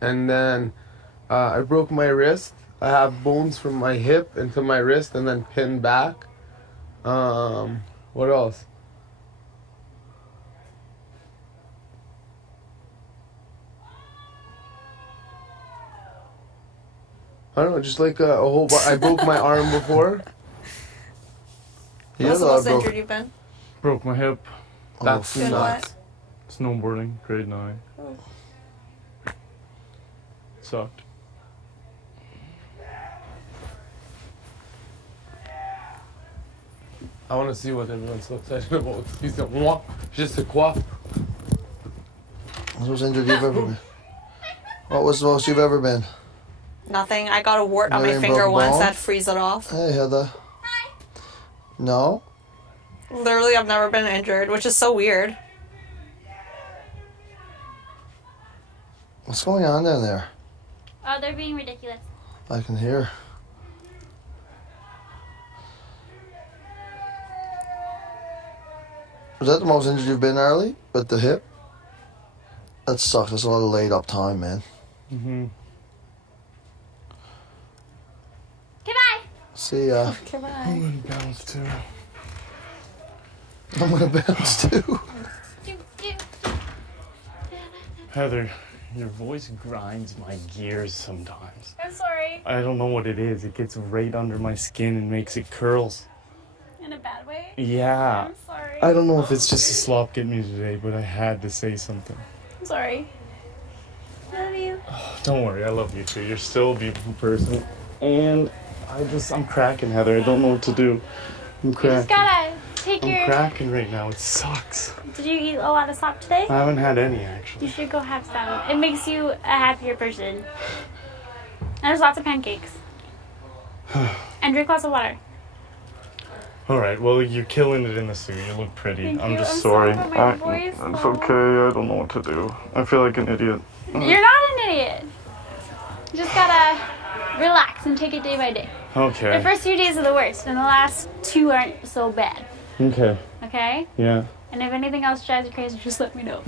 And then I broke my wrist. I have bones from my hip into my wrist and then pinned back. What else? I don't know, just like a whole I broke my arm before. What's the most injured you've been? Broke my hip. That's Doing nuts. Snowboarding, grade 9. Oh. Sucked. I want to see what everyone's so excited about. Excuse me. Moi, je sais quoi? What's the most injured you've ever been? What was the most you've ever been? Nothing. I got a wart on my Anything finger broke a once. bone? That freeze it off. Hey, Heather. No? Literally, I've never been injured, which is so weird. What's going on down there? Oh, they're being ridiculous. I can hear. Was that the most injured you've been, Arlie? With the hip? That sucks. That's a lot of laid up time, man. Mm-hmm. Goodbye. See ya. Goodbye. I'm gonna bounce too. I'm gonna bounce too. Heather, your voice grinds my gears sometimes. I'm sorry. I don't know what it is. It gets right under my skin and makes it curls. In a bad way? Yeah. I'm sorry. I don't know if it's just a slop get me today, but I had to say something. I'm sorry. Love you. Don't worry, I love you too. You're still a beautiful person. And I'm cracking, Heather. I don't know what to do. I'm You cracking. just gotta take I'm your... cracking right now. It sucks. Did you eat a lot of sop today? I haven't had any, You actually. should go have some. It makes you a happier person. And there's lots of pancakes. And drink lots of water. All right, well, you're killing it in the suit. You look pretty. Thank I'm you. just I'm sorry. sorry about my voice. It's okay. I don't know what to do. I feel like an idiot. You're not an idiot. You just gotta relax and take it day by day. Okay. The first few days are the worst, and the last 2 aren't so bad. Okay. Okay? Yeah. And if anything else drives you crazy, just let me know.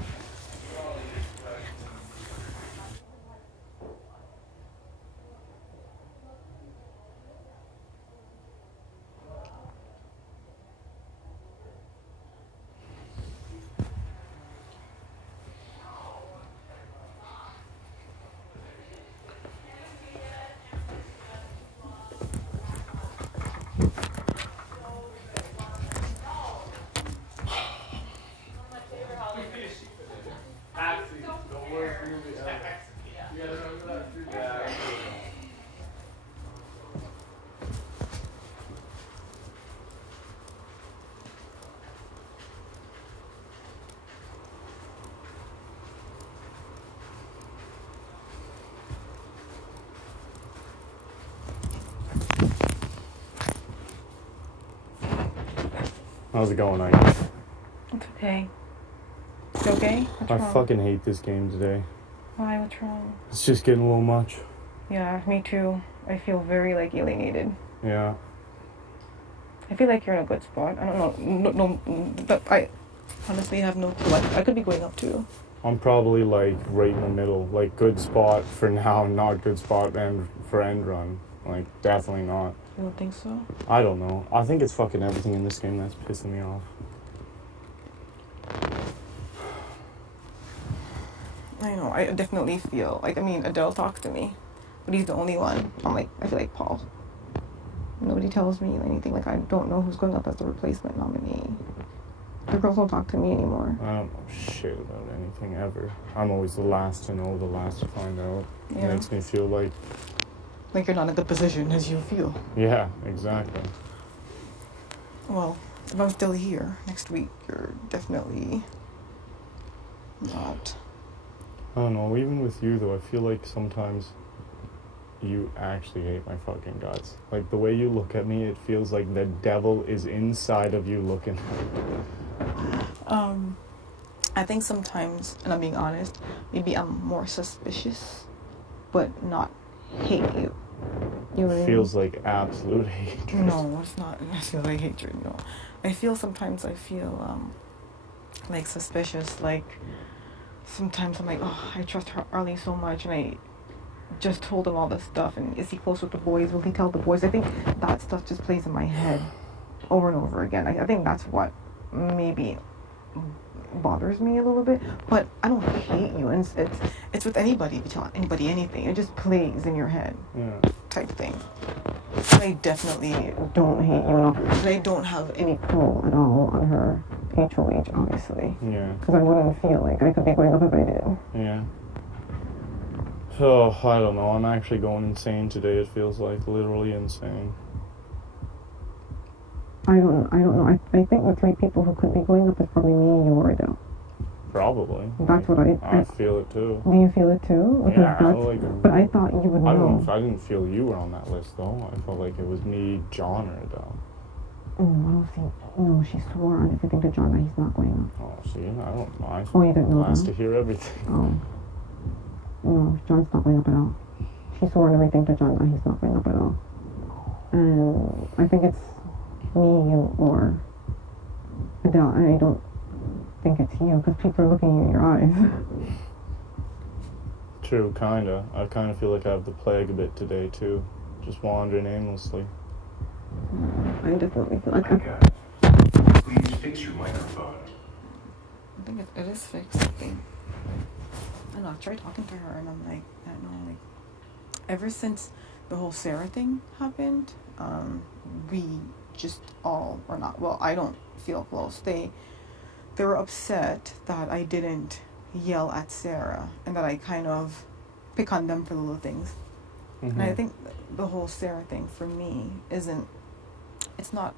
How's it going, Ike? It's okay. You okay? What's I wrong? fucking hate this game today. Why? What's wrong? It's just getting a little much. Yeah, me too. I feel very, alienated. Yeah. I feel like you're in a good spot. I don't know. No, but I honestly have no clue. I could be going up too. I'm probably, right in the middle. Good spot for now, not good spot and for end run. Definitely not. You don't think so? I don't know. I think it's fucking everything in this game that's pissing me off. I know. I definitely feel Adele talks to me, but he's the only one. I feel like Paul. Nobody tells me anything. I don't know who's going up as the replacement nominee. The girls don't talk to me anymore. I don't know shit about anything ever. I'm always the last to know, the last to find out. Yeah. It makes me feel like you're not in a good position as you feel. yeah, exactly. Well, if I'm still here next week, you're definitely not. I don't know, even with you though, I feel like sometimes you actually hate my fucking guts. The way you look at me, it feels like the devil is inside of you looking at me. I think sometimes, and I'm being honest, maybe I'm more suspicious, but not hate you. You know what I mean? Feels like absolute hatred. No, it's not. I feel like hatred. No, I feel sometimes. I feel suspicious. sometimes I'm like, oh, I trust Arlie so much, and I just told him all this stuff, and is he close with the boys? Will he tell the boys? I think that stuff just plays in my head over and over again. I think that's what maybe bothers me a little bit, but I don't hate you, and it's with anybody, if you tell anybody anything, it just plays in your head, type thing. I definitely don't hate you, and I don't have any pull at all on her HOH, obviously. Yeah. Because I wouldn't feel like I could be going up if I did. Yeah. So, I don't know. I'm actually going insane today. It feels like literally insane. I don't know. I think the three people who could be going up is probably me, you, or Adele. Probably. That's what I feel it too. Do you feel it too? Because but I thought you would know. I don't know if I didn't feel you were on that list though. I felt like it was me, John, or Adele. I don't think. No, she swore on everything to John that he's not going up. Oh, see, I don't know. Oh, you didn't know that? To hear everything. Oh. No, John's not going up at all. She swore on everything to John that he's not going up at all. And I think it's me, you, or Adele. I don't think it's you, because people are looking you in your eyes. True, kinda. I kinda feel like I have the plague a bit today too. Just wandering aimlessly. I definitely feel like Please fix your microphone. I think it is fixed, I think. I don't know, I tried talking to her and I'm like, I don't know, like, ever since the whole Sarah thing happened, we just all are not, well, I don't feel close. They were upset that I didn't yell at Sarah and that I kind of pick on them for the little things. Mm-hmm. And I think the whole Sarah thing for me it's not,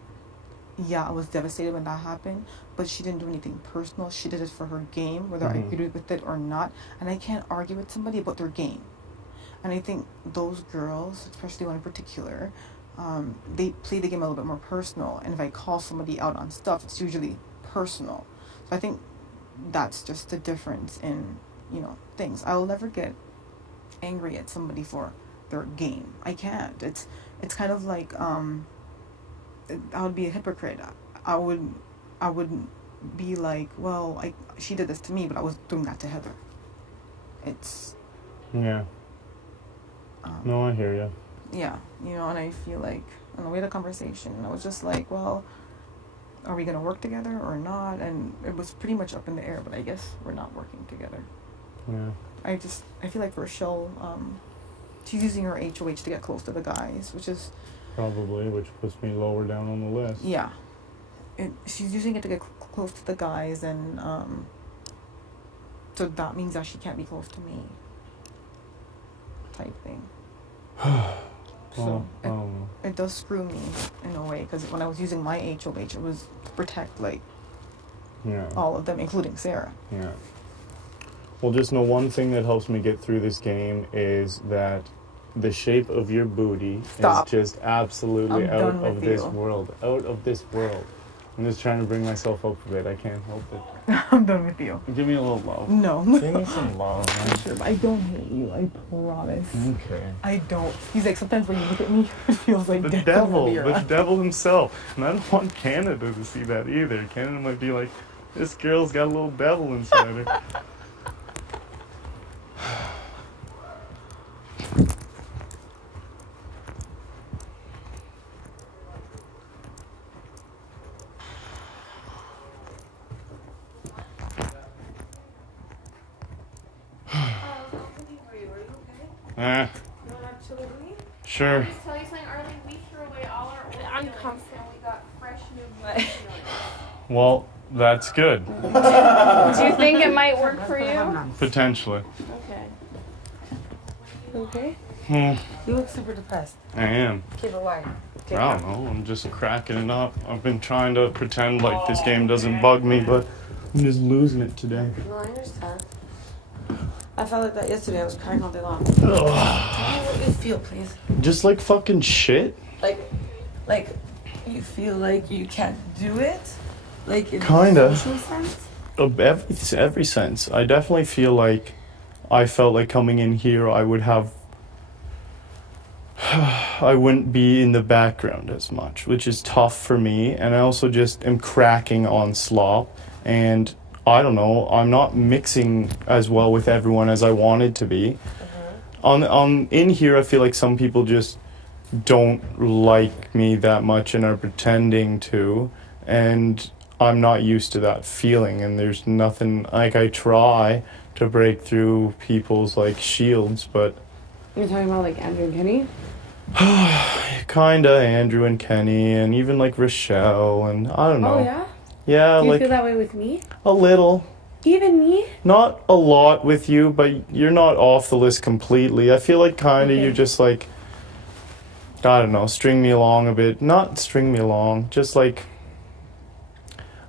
yeah, I was devastated when that happened, but she didn't do anything personal. She did it for her game, whether I agreed with it or not. And I can't argue with somebody about their game. And I think those girls, especially one in particular, they play the game a little bit more personal. And if I call somebody out on stuff, it's usually personal. So I think that's just the difference in, things. I'll never get angry at somebody for their game. I can't. It's kind of like, I would be a hypocrite. I wouldn't be like, well, she did this to me, but I was doing that to Heather. It's... Yeah. No, I hear you. Yeah, and I feel like, we had a conversation, and I was just like, well, are we going to work together or not? And it was pretty much up in the air, but I guess we're not working together. Yeah. I feel like Rochelle, she's using her HOH to get close to the guys, which is... Probably, which puts me lower down on the list. Yeah. She's using it to get close to the guys, and so that means that she can't be close to me. Type thing. So it does screw me in a way, because when I was using my HOH, it was to protect all of them, including Sarah. Yeah. Well, just know one thing that helps me get through this game is that the shape of your booty is just absolutely out of this world. Out of this world. I'm just trying to bring myself up a bit. I can't help it. I'm done with you. Give me a little love. No. Give me some love. I'm sure, but I don't hate you. I promise. Okay. I don't. He's like, sometimes when you look at me, it feels like the devil himself. And I don't want Canada to see that either. Canada might be like, this girl's got a little devil inside her. Sure. Just tell you something, Arlie, we threw away all our old uncomfortable. And we got fresh new Well, that's good. Do you think it might work for you? Potentially. Okay. You look super depressed. I am. Keep it light. I don't know. I'm just cracking it up. I've been trying to pretend like this game doesn't bug me, but I'm just losing it today. No, I understand. I felt like that yesterday. I was crying all day long. Tell me what you feel, please. Just like fucking shit. Like you feel like you can't do it? Like in Kinda. a social sense? Every sense. I definitely feel like I felt like coming in here I wouldn't be in the background as much, which is tough for me, and I also just am cracking on slop, and I don't know, I'm not mixing as well with everyone as I wanted to be. In here, I feel like some people just don't like me that much and are pretending to, and I'm not used to that feeling, and there's nothing, like, I try to break through people's, like, shields, but You're talking about like Andrew and Kenny? kinda Andrew and Kenny, and even, like, Rochelle, and I don't know. Oh yeah? Yeah, Do you like, feel that way with me? a little. Even me? Not a lot with you, but you're not off the list completely. I feel like kinda Okay. you're just, like, I don't know, string me along a bit. Not string me along, just like,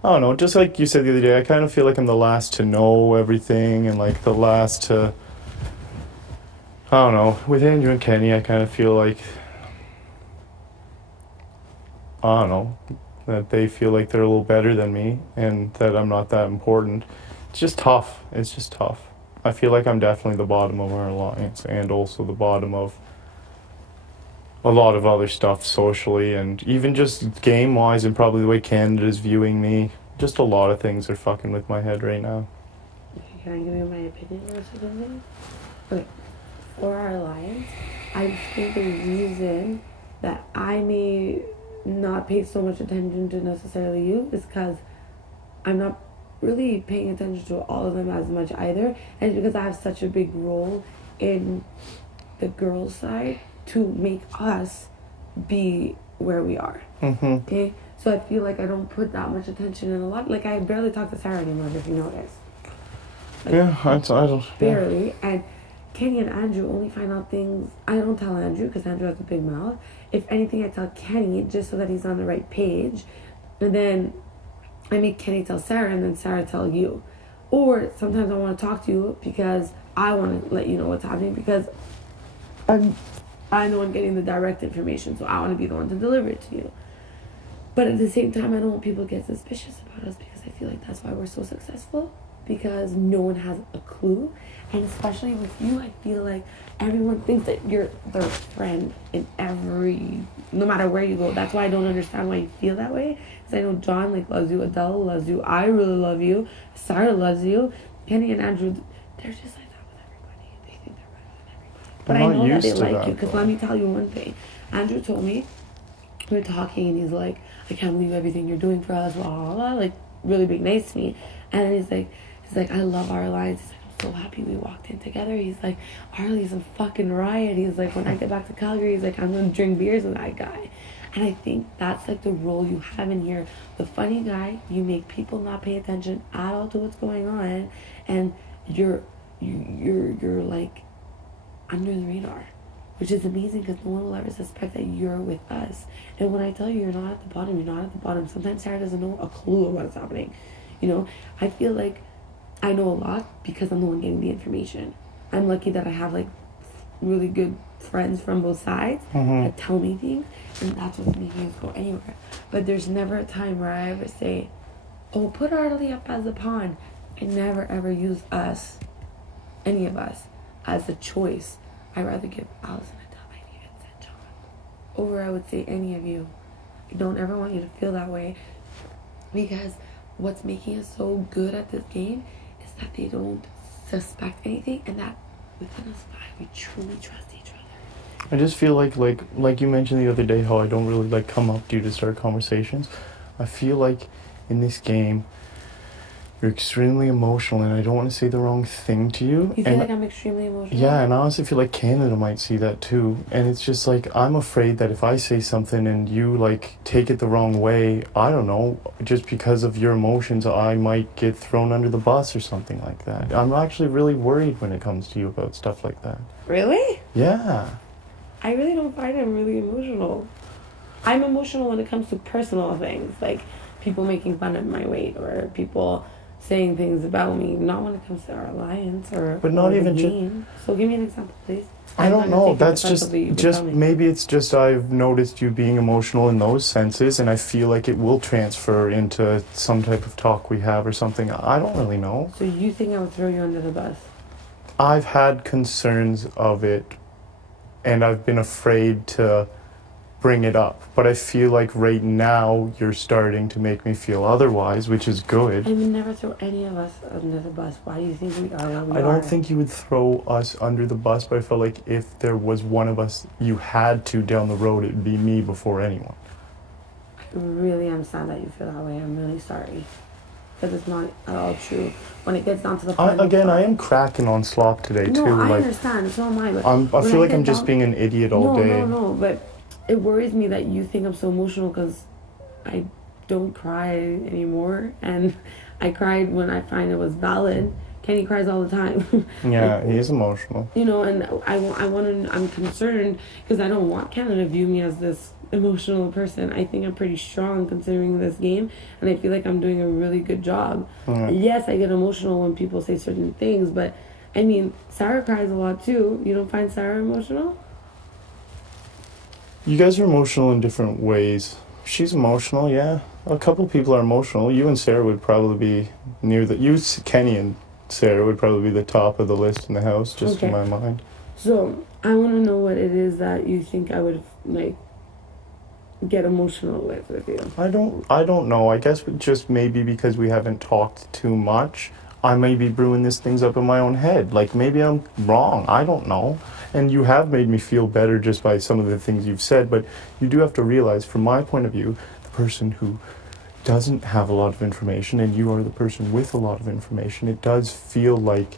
I don't know, just like you said the other day, I kind of feel like I'm the last to know everything and like the last to, I don't know, with Andrew and Kenny, I kind of feel like, I don't know, that they feel like they're a little better than me and that I'm not that important. It's just tough. It's just tough. I feel like I'm definitely the bottom of our alliance and also the bottom of a lot of other stuff socially and even just game wise and probably the way Canada's viewing me. Just a lot of things are fucking with my head right now. Okay, can I give you my opinion on something? Okay. For our alliance, I think the reason that I may not pay so much attention to necessarily you is because I'm not really paying attention to all of them as much either. And it's because I have such a big role in the girls' side to make us be where we are. Okay? So I feel like I don't put that much attention in a lot. Like, I barely talk to Sarah anymore, if you notice. Like, Yeah, I don't. barely. And Kenny and Andrew only find out things. I don't tell Andrew because Andrew has a big mouth. If anything, I tell Kenny just so that he's on the right page. And then I make Kenny tell Sarah and then Sarah tell you. Or sometimes I want to talk to you because I want to let you know what's happening because I know I'm getting the direct information, so I want to be the one to deliver it to you. But at the same time, I don't want people to get suspicious about us because I feel like that's why we're so successful, because no one has a clue. And especially with you, I feel like everyone thinks that you're their friend in no matter where you go. That's why I don't understand why you feel that way. Because I know John loves you, Adele loves you, I really love you, Sarah loves you, Kenny and Andrew, they're just like that with everybody. They think they're better than everybody. But I know that they like you, because let me tell you one thing. Andrew told me, we were talking, and he's like, I can't believe everything you're doing for us, blah, blah, blah, like, really being nice to me. And he's like, I love our alliance. He's like, I'm so happy we walked in together. He's like, Arlie's a fucking riot. He's like, when I get back to Calgary, he's like, I'm gonna drink beers with that guy. And I think that's like the role you have in here. The funny guy, you make people not pay attention at all to what's going on, and you're like under the radar, which is amazing because no one will ever suspect that you're with us. And when I tell you you're not at the bottom, you're not at the bottom. Sometimes Sarah doesn't know a clue of what's happening. You know, I feel like I know a lot because I'm the one getting the information. I'm lucky that I have like really good friends from both sides that tell me things, and that's what's making us go anywhere. But there's never a time where I ever say, oh, put Arlie up as a pawn. I never ever use us, any of us, as a choice. I'd rather give Allison a tell, I even said John, over I would say any of you. I don't ever want you to feel that way, because what's making us so good at this game is that they don't suspect anything, and that within us five we truly trust each other. I just feel like you mentioned the other day how I don't really like come up to you to start conversations. I feel like in this game you're extremely emotional, and I don't want to say the wrong thing to you. You feel like I'm extremely emotional? Yeah, and I honestly feel like Canada might see that too. And it's just like, I'm afraid that if I say something and you like take it the wrong way, I don't know, just because of your emotions, I might get thrown under the bus or something like that. I'm actually really worried when it comes to you about stuff like that. Really? Yeah. I really don't find I'm really emotional. I'm emotional when it comes to personal things, like people making fun of my weight or people saying things about me, not when it comes to our alliance or But not or even the game. So give me an example, please. I don't know. That's just maybe it's just I've noticed you being emotional in those senses, and I feel like it will transfer into some type of talk we have or something. I don't really know. So you think I would throw you under the bus? I've had concerns of it, and I've been afraid to bring it up. But I feel like right now you're starting to make me feel otherwise, which is good. I would never throw any of us under the bus. Why do you think we are where we are? I don't think you would throw us under the bus, but I felt like if there was one of us you had to down the road, it'd be me before anyone. I really am sad that you feel that way. I'm really sorry. Because it's not at all true. When it gets down to the final I am cracking on slop today too. No, I like, understand. So am I. But I feel like I'm just being an idiot all day. No. But it worries me that you think I'm so emotional because I don't cry anymore. And I cried when I find it was valid. Kenny cries all the time. Yeah, he is emotional. You know, and I'm concerned because I don't want Canada to view me as this emotional person. I think I'm pretty strong considering this game, and I feel like I'm doing a really good job. Yes, I get emotional when people say certain things, but I mean, Sarah cries a lot too. You don't find Sarah emotional? You guys are emotional in different ways. She's emotional, yeah. A couple people are emotional. You and Sarah would probably be near the... Kenny and Sarah would probably be the top of the list in the house, just in my mind. So, I want to know what it is that you think I would, like, get emotional with you. I don't know. I guess just maybe because we haven't talked too much, I may be brewing these things up in my own head. Like, maybe I'm wrong. I don't know. And you have made me feel better just by some of the things you've said, but you do have to realize, from my point of view, the person who doesn't have a lot of information and you are the person with a lot of information, it does feel like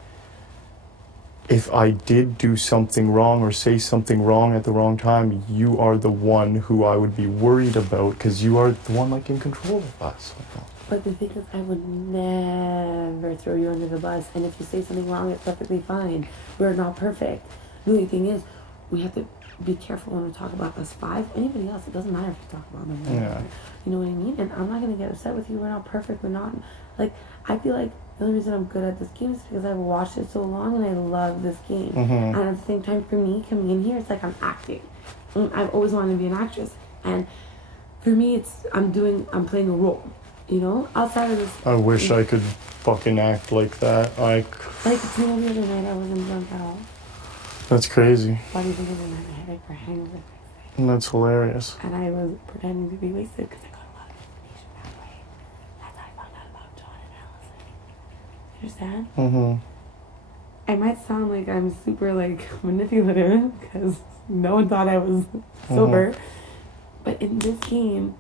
if I did do something wrong or say something wrong at the wrong time, you are the one who I would be worried about because you are the one like in control of us. But the thing is, I would never throw you under the bus. And if you say something wrong, it's perfectly fine. We're not perfect. The only thing is, we have to be careful when we talk about us five. Anybody else, it doesn't matter if you talk about them. Yeah. You know what I mean? And I'm not going to get upset with you. We're not perfect. We're not... Like, I feel like the only reason I'm good at this game is because I've watched it so long and I love this game. And at the same time, for me, coming in here, it's like I'm acting. I've always wanted to be an actress. And for me, I'm playing a role. You know? Outside of this... I wish I could fucking act like that. Like, you know, the other night I wasn't drunk at all. That's crazy. Why do you think I didn't have a headache or hangover? And that's hilarious. And I was pretending to be wasted because I got a lot of information that way. That's how I found out about John and Allison. You understand? I might sound like I'm super, like, manipulative because no one thought I was sober. But in this game,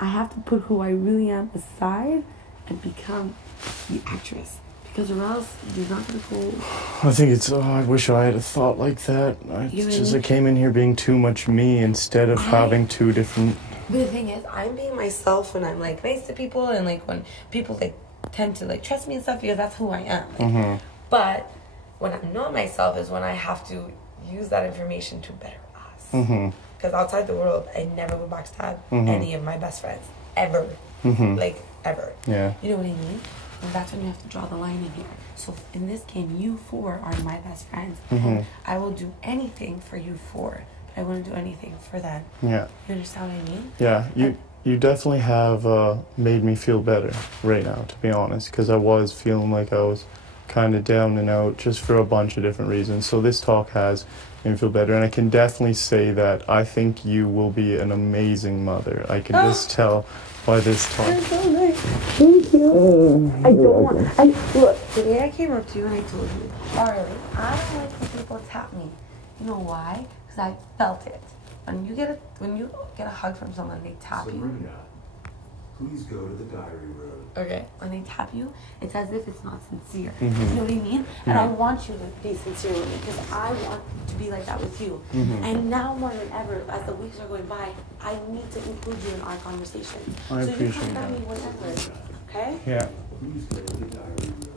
I have to put who I really am aside and become the actress. Because or else you're not going to go... I think it's... I wish I had a thought like that. I came in here being too much me instead of having two different... But the thing is, I'm being myself when I'm, like, nice to people and, like, when people, like, tend to, like, trust me and stuff because that's who I am. Like, but when I'm not myself is when I have to use that information to better us. Because outside the world, I never would backstab any of my best friends. Ever. Like, ever. Yeah. You know what I mean? And that's when you have to draw the line in here. So in this game, you four are my best friends. And I will do anything for you four. But I wouldn't do anything for them. Yeah. You understand what I mean? Yeah. You definitely have made me feel better right now, to be honest. Because I was feeling like I was kind of down and out just for a bunch of different reasons. So this talk has made me feel better. And I can definitely say that I think you will be an amazing mother. I can just tell by this talk. That's so nice. Thank you. I don't want... Look, Today I came up to you and I told you, Arlie, I don't like when people tap me. You know why? Because I felt it. When you get a hug from someone, they tap you. Sabrina, please go to the diary room. Okay. When they tap you, it's as if it's not sincere. You know what I mean? And I want you to be sincere with me because I want to be like that with you. And now more than ever, as the weeks are going by, I need to include you in our conversations. I so appreciate you can tap that. me whenever. Okay? Yeah. Please go to the diary room.